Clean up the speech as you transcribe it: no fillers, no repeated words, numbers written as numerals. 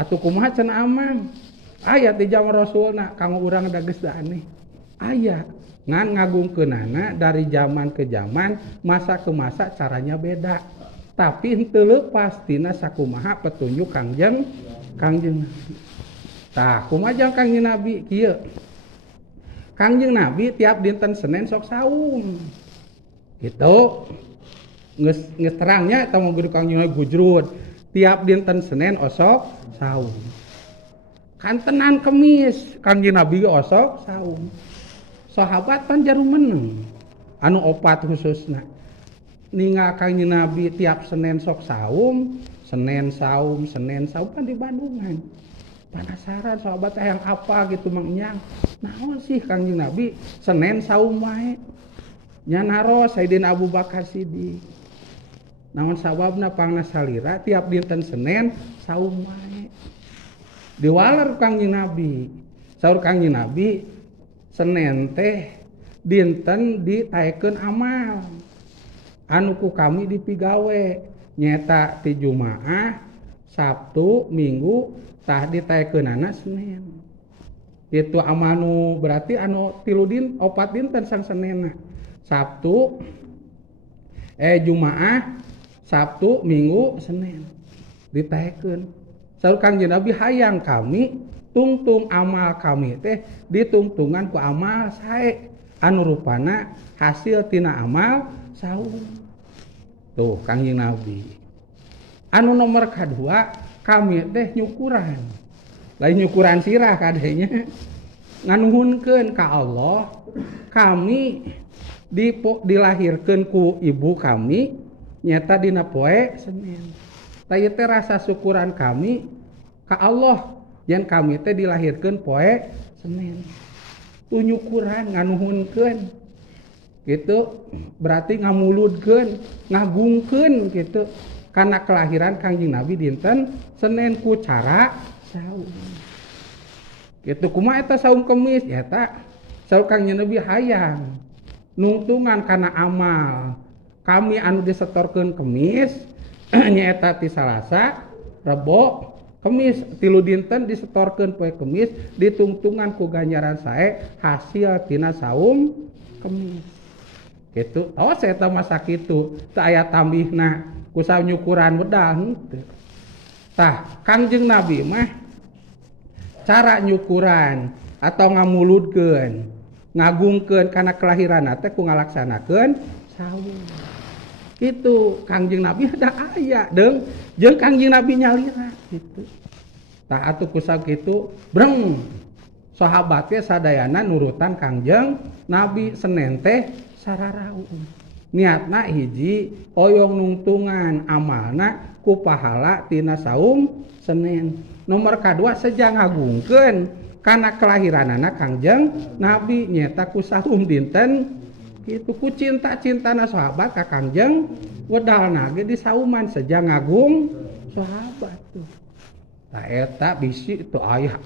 atuh kumaha cenah Amang aya di zaman Rasulna kanggo urang da geus da aneh aya ngan ngagungkeunana dari zaman ke zaman masa ke masa caranya beda tapi henteu leupas tina sakumaha petunjuk Kangjeng Nabi tah kumaha Kangjeng Nabi kieu Kangjeng Nabi tiap dinten Senin sok saum gitu geus terangnya eta mah guru Kangjeng Nabi gujrut tiap dinten Senin osok saum kan tenan Kemis Kangjeng Nabi osok saum sahabat pan jarum meneng anu opat khususna ningal Kangjeng Nabi tiap Senin sok saum Senin saum kan di Bandungan penasaran sahabat yang apa gitu mangnyang naon sih Kangjeng Nabi Senin saum wae nya naros Sayyidina Abu Bakar Siddiq naon sababna pangna salira tiap dinten Senin saum wae diwaler Kangjeng Nabi saur Kangjeng Nabi Senin teh dinten ditaekeun amal anu ku kami dipigawe nyeta ti Jumaah Sabtu Minggu tah ditaekeunana Senin itu amal nu berarti anu 3 opat dinten sang Senenna Sabtu Jumaah Sabtu Minggu Senin ditaekeun saur Kangjeng Nabi hayang kami tungtung amal kami teh ditungtungan ku amal sae anu rupana hasil tina amal saum tuh Kangjeng Nabi anu nomor kadua kami teh nyukuran lain nyukuran sirah kadenya nganuhunkeun ka Allah kami dilahirkeun ku ibu kami nyata dina poe Senin tah teh rasa syukuran kami ka Allah yang kami teh dilahirkeun poe Senin tu nyukuran nganuhunkeun gitu berarti ngamuludkeun ngagungkeun gitu karena kelahiran Kangjeng Nabi dinten Senin ku cara saum gitu kumaha eta saum Kemis eta saur Kangjeng Nabi hayang nungtungan kana amal kami anu disetorkeun Kemis nyaeta ti Salasa Rebo Kemis 3 dinten disetorkeun poe Kemis ditungtungan ku ganjaran sae hasil tina saum Kemis gitu awas eta masa kitu teu aya tambihna ku nyukuran wedang henteu tah Kangjeng Nabi mah cara nyukuran atau ngamuludkeun ngagungkeun kana kelahiranna teh ku ngalaksanakeun saum itu Kangjeng Nabi ada aya deung jeung Kangjeng Nabi nyalira gitu tah atuh kusab kitu breng sahabat teh sadayana nurutan Kangjeng Nabi Senin teh sararaung niatna hiji oyong nungtungan amalna ku pahala tina saum Senin nomor kadua seja ngagungkeun kana kelahiranana Kangjeng Nabi nyata ku saum dinten kitu ku cinta-cintana sahabat ka Kangjeng wedalna ge di sauman seja ngagung sahabat tuh tah eta bisi teu aya